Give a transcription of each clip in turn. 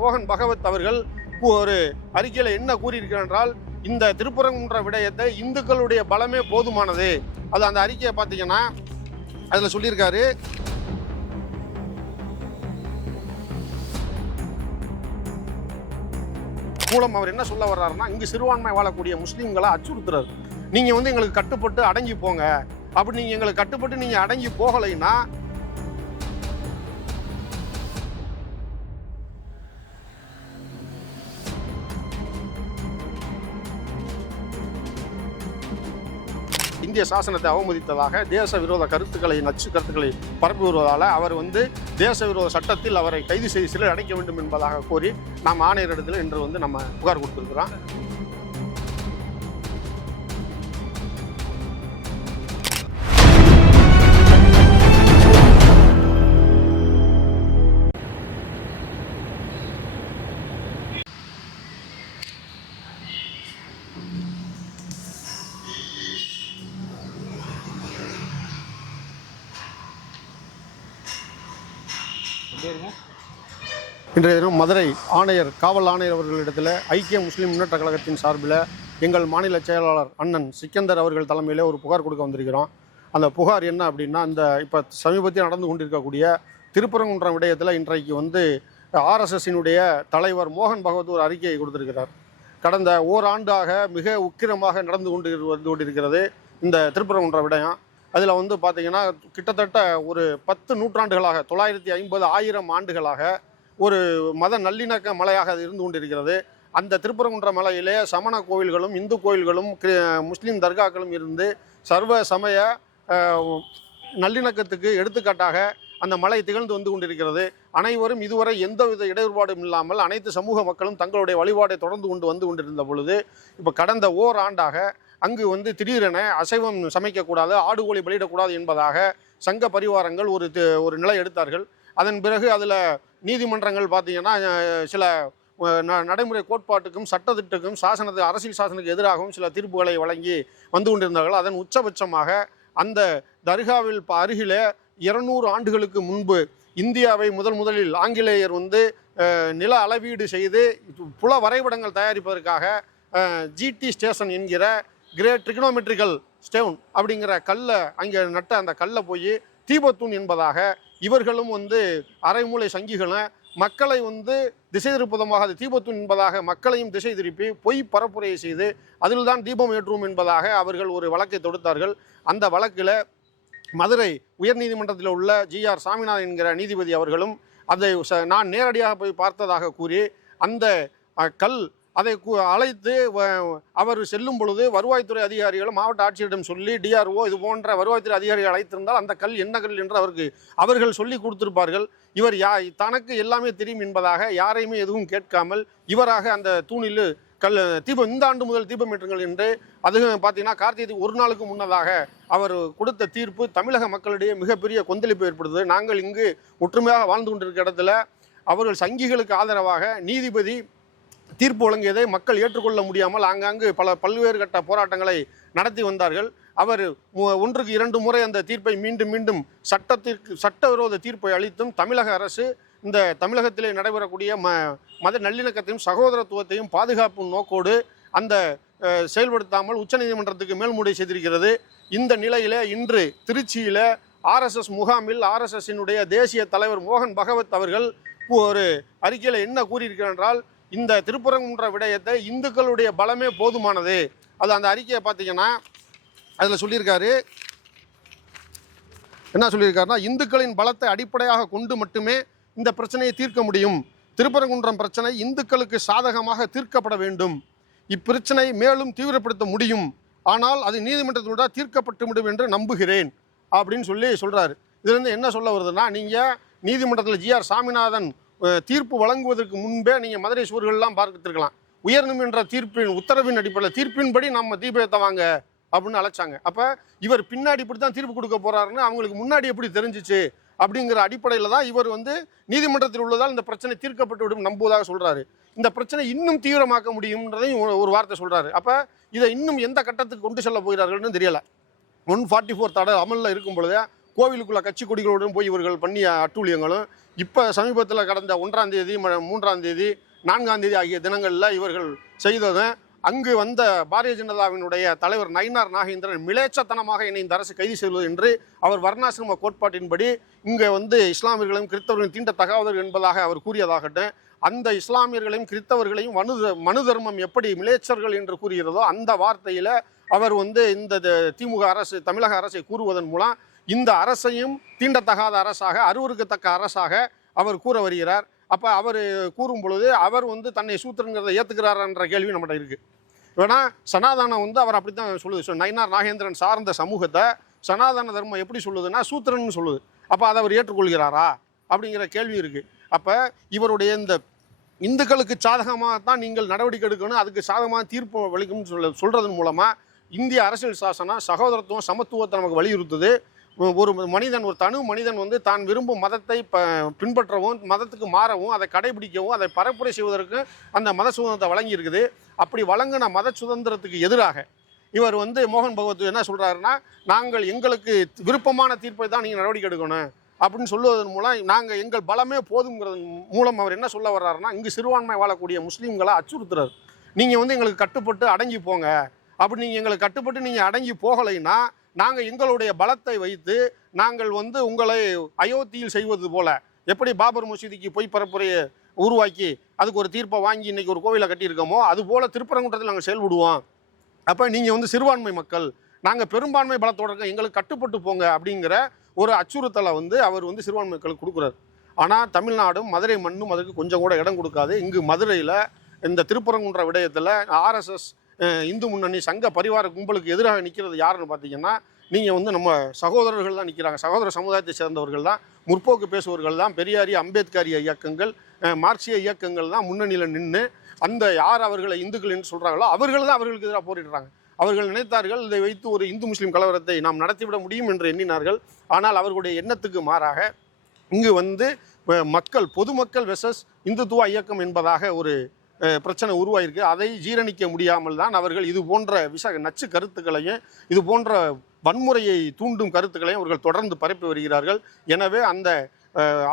மோகன் பகவத் அவர்கள் ஒரு அறிக்கையில என்ன கூறியிருக்கிறார் என்றால், இந்த திருப்பரங்குன்ற விடயத்தை இந்துக்களுடைய பலமே போதுமானது. அது அந்த அறிக்கையை பார்த்தீங்கன்னா அதுல சொல்லியிருக்காரு. மூலம் அவர் என்ன சொல்ல வர்றாருன்னா, இங்கு சிறுபான்மை வாழக்கூடிய முஸ்லீம்களை அச்சுறுத்துறாரு. நீங்க எங்களுக்கு கட்டுப்பட்டு அடங்கி போங்க. அப்படி நீங்க எங்களுக்கு கட்டுப்பட்டு நீங்க அடங்கி போகலைன்னா இந்திய சாசனத்தை அவமதித்ததாக தேச விரோத கருத்துக்களை நச்சு கருத்துக்களை பரப்பி வருவதால் அவர் தேச விரோத சட்டத்தில் அவரை கைது செய்து சிலர் அடைக்க வேண்டும் என்பதாக கோரி நாம் ஆணையரிடத்தில் இன்று நம்ம புகார் கொடுத்திருக்கிறோம். இன்றைய தினம் மதுரை ஆணையர் காவல் ஆணையர் அவர்களிடத்தில் ஐக்கிய முஸ்லீம் முன்னேற்ற கழகத்தின் சார்பில் எங்கள் மாநில செயலாளர் அண்ணன் சிக்கந்தர் அவர்கள் தலைமையிலே ஒரு புகார் கொடுக்க வந்திருக்கிறோம். அந்த புகார் என்ன அப்படின்னா, இப்போ சமீபத்தில் நடந்து கொண்டிருக்கக்கூடிய திருப்பரங்குன்றம் விடயத்தில் இன்றைக்கு ஆர்எஸ்எஸ்ஸினுடைய தலைவர் மோகன் பகவத் ஒரு அறிக்கையை கொடுத்திருக்கிறார். கடந்த ஓராண்டாக மிக உக்கிரமாக நடந்து கொண்டிருக்கிறது இந்த திருப்பரங்குன்றம் விடயம். அதில் பார்த்தீங்கன்னா கிட்டத்தட்ட ஒரு 10 நூற்றாண்டுகளாக 950 1000 ஆண்டுகளாக ஒரு மத நல்லிணக்க மலையாக அது இருந்து கொண்டிருக்கிறது. அந்த திருப்பரங்குன்ற மலையிலே சமண கோவில்களும் இந்து கோவில்களும் முஸ்லீம் தர்காக்களும் இருந்து சர்வ சமய நல்லிணக்கத்துக்கு எடுத்துக்காட்டாக அந்த மலை திகழ்ந்து கொண்டிருக்கிறது. அனைவரும் இதுவரை எந்தவித இடையூறுபாடும் இல்லாமல் அனைத்து சமூக மக்களும் தங்களுடைய வழிபாட்டை தொடர்ந்து கொண்டிருந்த பொழுது, இப்போ கடந்த ஓராண்டாக அங்கு திடீரென அசைவம் சமைக்கக்கூடாது, ஆடு கோழி பலியிடக்கூடாது என்பதாக சங்க பரிவாரங்கள் ஒரு நிலை எடுத்தார்கள். அதன் பிறகு அதில் நீதிமன்றங்கள் பார்த்தீங்கன்னா சில நடைமுறை கோட்பாட்டுக்கும் சட்டத்திட்டக்கும் அரசியல் சாசனத்துக்கு எதிராகவும் சில தீர்ப்புகளை வழங்கி கொண்டிருந்தார்கள். அதன் உச்சபட்சமாக அந்த தர்காவில் அருகிலே 200 ஆண்டுகளுக்கு முன்பு இந்தியாவை முதலில் ஆங்கிலேயர் நில அளவீடு செய்து புல வரைபடங்கள் தயாரிப்பதற்காக ஜிடி ஸ்டேஷன் என்கிற கிரேட் ட்ரிகனோமெட்ரிக்கல் ஸ்டோன் அப்படிங்கிற கல்லை அங்கே நட்ட அந்த கல்லை போய் தீபத்தூண் என்பதாக இவர்களும் அரைமூளை சங்கிகளை மக்களை திசை திருப்பதமாக அது தீபத்தூண் என்பதாக மக்களையும் திசை திருப்பி பொய் பரப்புரையை செய்து அதில் தான் தீபம் ஏற்றுவோம் என்பதாக அவர்கள் ஒரு வழக்கை தொடுத்தார்கள். அந்த வழக்கில் மதுரை உயர்நீதிமன்றத்தில் உள்ள GR சாமிநாதன் என்கிற நீதிபதி அவர்களும் அதை நான் நேரடியாக போய் பார்த்ததாக கூறி அந்த அதை அழைத்து அவர் செல்லும் பொழுது வருவாய்த்துறை அதிகாரிகள் மாவட்ட ஆட்சியரிடம் சொல்லி DRO இது போன்ற வருவாய்த்துறை அதிகாரிகள் அழைத்திருந்தால் அந்த கல் என்ன கல் என்று அவர்கள் சொல்லி கொடுத்திருப்பார்கள். இவர் தனக்கு எல்லாமே தெரியும் என்பதாக யாரையுமே எதுவும் கேட்காமல் இவராக அந்த தூணில் தீபம் இந்த ஆண்டு முதல் தீபம் ஏற்றுங்கள் என்று அது பார்த்தீங்கன்னா கார்த்திகை ஒரு நாளுக்கு முன்னதாக அவர் கொடுத்த தீர்ப்பு தமிழக மக்களிடையே மிகப்பெரிய கொந்தளிப்பு ஏற்படுது. நாங்கள் இங்கு ஒற்றுமையாக வாழ்ந்து கொண்டிருக்கிற இடத்துல அவர்கள் சங்கிகளுக்கு ஆதரவாக நீதிபதி தீர்ப்பு வழங்கியதை மக்கள் ஏற்றுக்கொள்ள முடியாமல் ஆங்காங்கு பல்வேறு கட்ட போராட்டங்களை நடத்தி வந்தார்கள். அவர் 1க்கு 2 முறை அந்த தீர்ப்பை மீண்டும் சட்டவிரோத தீர்ப்பை அளித்தும் தமிழக அரசு இந்த தமிழகத்திலே நடைபெறக்கூடிய மத நல்லிணக்கத்தையும் சகோதரத்துவத்தையும் பாதுகாப்பு நோக்கோடு அந்த செயல்படுத்தாமல் உச்சநீதிமன்றத்துக்கு மேல்முறை செய்திருக்கிறது. இந்த நிலையிலே இன்று திருச்சியில் RSS முகாமில் RSSனுடைய தேசிய தலைவர் மோகன் பகவத் அவர்கள் ஒரு அறிக்கையில் என்ன கூறியிருக்கிறார் என்றால், இந்த திருப்பரங்குன்ற விடயத்தை இந்துக்களுடைய பலமே போதுமானது. அது அந்த அறிக்கையை பார்த்தீங்கன்னா அதில் சொல்லியிருக்காரு. என்ன சொல்லியிருக்காருன்னா, இந்துக்களின் பலத்தை அடிப்படையாக கொண்டு மட்டுமே இந்த பிரச்சனையை தீர்க்க முடியும். திருப்பரங்குன்றம் பிரச்சனை இந்துக்களுக்கு சாதகமாக தீர்க்கப்பட வேண்டும். இப்பிரச்சனை மேலும் தீவிரப்படுத்த முடியும். ஆனால் அது நீதிமன்றத்தோட தீர்க்கப்பட்டுவிடும் என்று நம்புகிறேன் அப்படின்னு சொல்கிறாரு. இதுலேருந்து என்ன சொல்ல வருதுன்னா, நீங்கள் நீதிமன்றத்தில் GR சாமிநாதன் தீர்ப்பு வழங்குவதற்கு முன்பே நீங்கள் மதுரை சுவர்கள்லாம் பார்த்துருக்கலாம். உயர்நீதிமன்ற உத்தரவின் அடிப்படையில் தீர்ப்பின்படி நம்ம தீபேத்தவாங்க அப்படின்னு அழைச்சாங்க. அப்போ இவர் பின்னாடி இப்படி தான் தீர்ப்பு கொடுக்க போகிறாருன்னு அவங்களுக்கு முன்னாடி எப்படி தெரிஞ்சிச்சு அப்படிங்கிற அடிப்படையில் தான் இவர் நீதிமன்றத்தில் உள்ளதால் இந்த பிரச்சனை தீர்க்கப்பட்டு விடும் நம்புவதாக சொல்கிறாரு. இந்த பிரச்சனை இன்னும் தீவிரமாக்க முடியும்ன்றதையும் ஒரு வார்த்தை சொல்கிறாரு. அப்போ இதை இன்னும் எந்த கட்டத்துக்கு கொண்டு செல்ல போகிறார்கள்னு தெரியலை. 144 தடை அமலில் இருக்கும் பொழுதே கோவிலுக்குள்ள கட்சி கொடிகளுடன் போய் இவர்கள் பண்ணிய அட்டூழியங்களும் இப்போ சமீபத்தில் கடந்த 1ஆம் தேதி 3ஆம் தேதி 4ஆம் தேதி ஆகிய தினங்களில் இவர்கள் செய்ததும் அங்கு வந்த பாரதிய ஜனதாவினுடைய தலைவர் நயினார் நாகேந்திரன் மிலேச்சத்தனமாக என்னை இந்த அரசு கைது செய்வது என்று அவர் வர்ணாசிரம கோட்பாட்டின்படி இங்கே இஸ்லாமியர்களையும் கிறிஸ்தவர்களையும் தீண்டத்தகாதவர்கள் என்பதாக அவர் கூறியதாகட்டும், அந்த இஸ்லாமியர்களையும் கிறிஸ்தவர்களையும் மனு தர்மம் எப்படி மிலேச்சர்கள் என்று கூறுகிறதோ அந்த வார்த்தையில் அவர் இந்த திமுக அரசு தமிழக அரசை கூறுவதன் மூலம் இந்த அரசையும் தீண்டத்தகாத அரசாக அருவருக்கத்தக்க அரசாக அவர் கூற வருகிறார். அப்போ அவர் கூறும் பொழுது அவர் தன்னை சூத்திரங்கிறத ஏற்றுக்கிறார்ன்ற கேள்வி நம்மகிட்ட இருக்குது. ஏன்னா சனாதனம் அவர் அப்படி தான் சொல்லுது. நயினார் நாகேந்திரன் சார்ந்த சமூகத்தை சனாதன தர்மம் எப்படி சொல்லுதுன்னா சூத்திரன்னு சொல்லுது. அப்போ அதை அவர் ஏற்றுக்கொள்கிறாரா அப்படிங்கிற கேள்வி இருக்குது. அப்போ இவருடைய இந்த இந்துக்களுக்கு சாதகமாக தான் நீங்கள் நடவடிக்கை எடுக்கணும், அதுக்கு சாதகமாக தீர்ப்பு வலிக்கும்னு சொல்கிறதன் மூலமாக இந்திய அரசியல் சாசனம் சகோதரத்துவம் சமத்துவத்தை நமக்கு வலியுறுத்துது. ஒரு மனிதன் ஒரு தனி மனிதன் தான் விரும்பும் மதத்தை பின்பற்றவும் மதத்துக்கு மாறவும் அதை கடைபிடிக்கவும் அதை பரப்புரை செய்வதற்கு அந்த மத சுதந்திரத்தை வழங்கி இருக்குது. அப்படி வழங்கின மத சுதந்திரத்துக்கு எதிராக இவர் மோகன் பகவத் என்ன சொல்கிறாருன்னா, நாங்கள் எங்களுக்கு விருப்பமான தீர்ப்பை தான் நீங்கள் நடவடிக்கை எடுக்கணும் அப்படின்னு சொல்லுவதன் மூலம் நாங்கள் எங்கள் பலமே போதுங்கிறது மூலம் அவர் என்ன சொல்ல வர்றாருன்னா, இங்கு சிறுபான்மை வாழக்கூடிய முஸ்லீம்களை அச்சுறுத்துறாரு. நீங்கள் எங்களுக்கு கட்டுப்பட்டு அடங்கி போங்க, அப்படி நீங்கள் எங்களுக்கு கட்டுப்பட்டு நீங்கள் அடங்கி போகலைன்னா நாங்கள் எங்களுடைய பலத்தை வைத்து நாங்கள் உங்களை அயோத்தியில் செய்வது போல எப்படி பாபர் மசூதிக்கு பொய் பரப்புரையை உருவாக்கி அதுக்கு ஒரு தீர்ப்பை வாங்கி இன்றைக்கி ஒரு கோவிலை கட்டியிருக்கோமோ அதுபோல் திருப்பரங்குன்றத்தில் நாங்கள் செயல்படுவோம். அப்போ நீங்கள் சிறுபான்மை மக்கள், நாங்கள் பெரும்பான்மை பலத்தோட இருக்க, எங்களுக்கு கட்டுப்பட்டு போங்க அப்படிங்கிற ஒரு அச்சுறுத்தலை அவர் சிறுபான்மை மக்களுக்கு கொடுக்குறாரு. ஆனால் தமிழ்நாடும் மதுரை மண்ணும் அதுக்கு கொஞ்சம் கூட இடம் கொடுக்காது. இங்கு மதுரையில் இந்த திருப்பரங்குன்ற விடயத்தில் ஆர்எஸ்எஸ் இந்து முன்னணி சங்க பரிவார கும்பலுக்கு எதிராக நிற்கிறது யாருன்னு பார்த்தீங்கன்னா, நீங்கள் நம்ம சகோதரர்கள் தான் நிற்கிறாங்க. சகோதர சமுதாயத்தை சேர்ந்தவர்கள் தான், முற்போக்கு பேசுபவர்கள் தான், பெரியாரிய அம்பேத்கரிய இயக்கங்கள் மார்க்சிய இயக்கங்கள் தான் முன்னணியில் நின்று அந்த யார் அவர்களை இந்துக்கள் என்று சொல்கிறாங்களோ அவர்கள் தான் அவர்களுக்கு எதிராக போரிடுறாங்க. அவர்கள் நினைத்தார்கள் இதை வைத்து ஒரு இந்து முஸ்லீம் கலவரத்தை நாம் நடத்திவிட முடியும் என்று எண்ணினார்கள். ஆனால் அவர்களுடைய எண்ணத்துக்கு மாறாக இங்கு மக்கள் பொதுமக்கள் வெர்சஸ் இந்துத்துவ இயக்கம் என்பதாக ஒரு பிரச்சனை உருவாயிருக்கு. அதை ஜீரணிக்க முடியாமல் தான் அவர்கள் இது போன்ற நச்சு கருத்துக்களையும் இது போன்ற வன்முறையை தூண்டும் கருத்துக்களையும் அவர்கள் தொடர்ந்து பரப்பி வருகிறார்கள். எனவே அந்த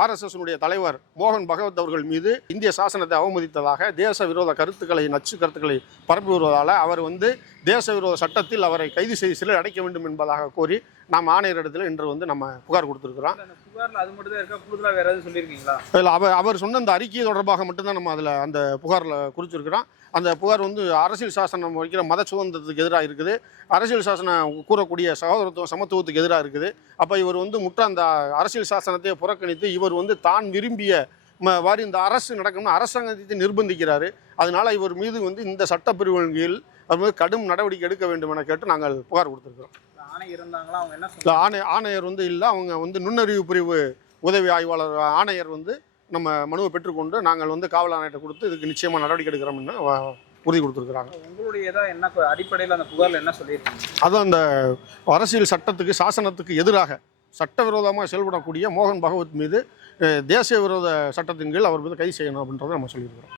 ஆர்எஸ்எஸ்னுடைய தலைவர் மோகன் பகவத் அவர்கள் மீது இந்திய சாசனத்தை அவமதித்ததாக தேச விரோத கருத்துக்களை நச்சு கருத்துக்களை பரப்பி வருவதால் அவர் தேச விரோத சட்டத்தில் அவரை கைது செய்து சிலர் அடைக்க வேண்டும் என்பதாக கோரி நாம் ஆணையரிடத்தில் இன்று நம்ம புகார் கொடுத்துருக்கிறோம். அவர் சொன்ன அந்த அறிக்கை தொடர்பாக மட்டும்தான் நம்ம அதில் அந்த புகாரில் குறிச்சிருக்கிறோம். அந்த புகார் அரசியல் சாசனம் வைக்கிற மத சுதந்திரத்துக்கு எதிராக இருக்குது, அரசியல் சாசனம் கூறக்கூடிய சகோதரத்துவம் சமத்துவத்துக்கு எதிராக இருக்குது. அப்போ இவர் முற்ற அந்த அரசியல் சாசனத்தை புறக்கணித்து இவர் தான் விரும்பிய வாரி இந்த அரசு நடக்கணும்னு அரசாங்கத்தை நிர்பந்திக்கிறாரு. அதனால இவர் மீது இந்த சட்டப்பிரிவுகளின் கீழ் அவர் கடும் நடவடிக்கை எடுக்க வேண்டும் என கேட்டு நாங்கள் புகார் கொடுத்துருக்கிறோம். ஆணையர் இல்லை, அவங்க நுண்ணறிவு பிரிவு உதவி ஆய்வாளர் ஆணையர் நம்ம மனுவை பெற்றுக்கொண்டு நாங்கள் காவல் ஆணையத்தை கொடுத்து இதுக்கு நிச்சயமாக நடவடிக்கை எடுக்கிறோம்னு உறுதி கொடுத்துருக்குறாங்க. உங்களுடைய என்ன அடிப்படையில் அந்த புகாரில் என்ன சொல்லியிருக்காங்க? அதுவும் அந்த அரசியல் சட்டத்துக்கு சாசனத்துக்கு எதிராக சட்டவிரோதமாக செயல்படக்கூடிய மோகன் பகவத் மீது தேசிய விரோத சட்டத்தின் கீழ் அவர் மீது கைது செய்யணும் அப்படின்றத நம்ம சொல்லியிருக்கிறோம்.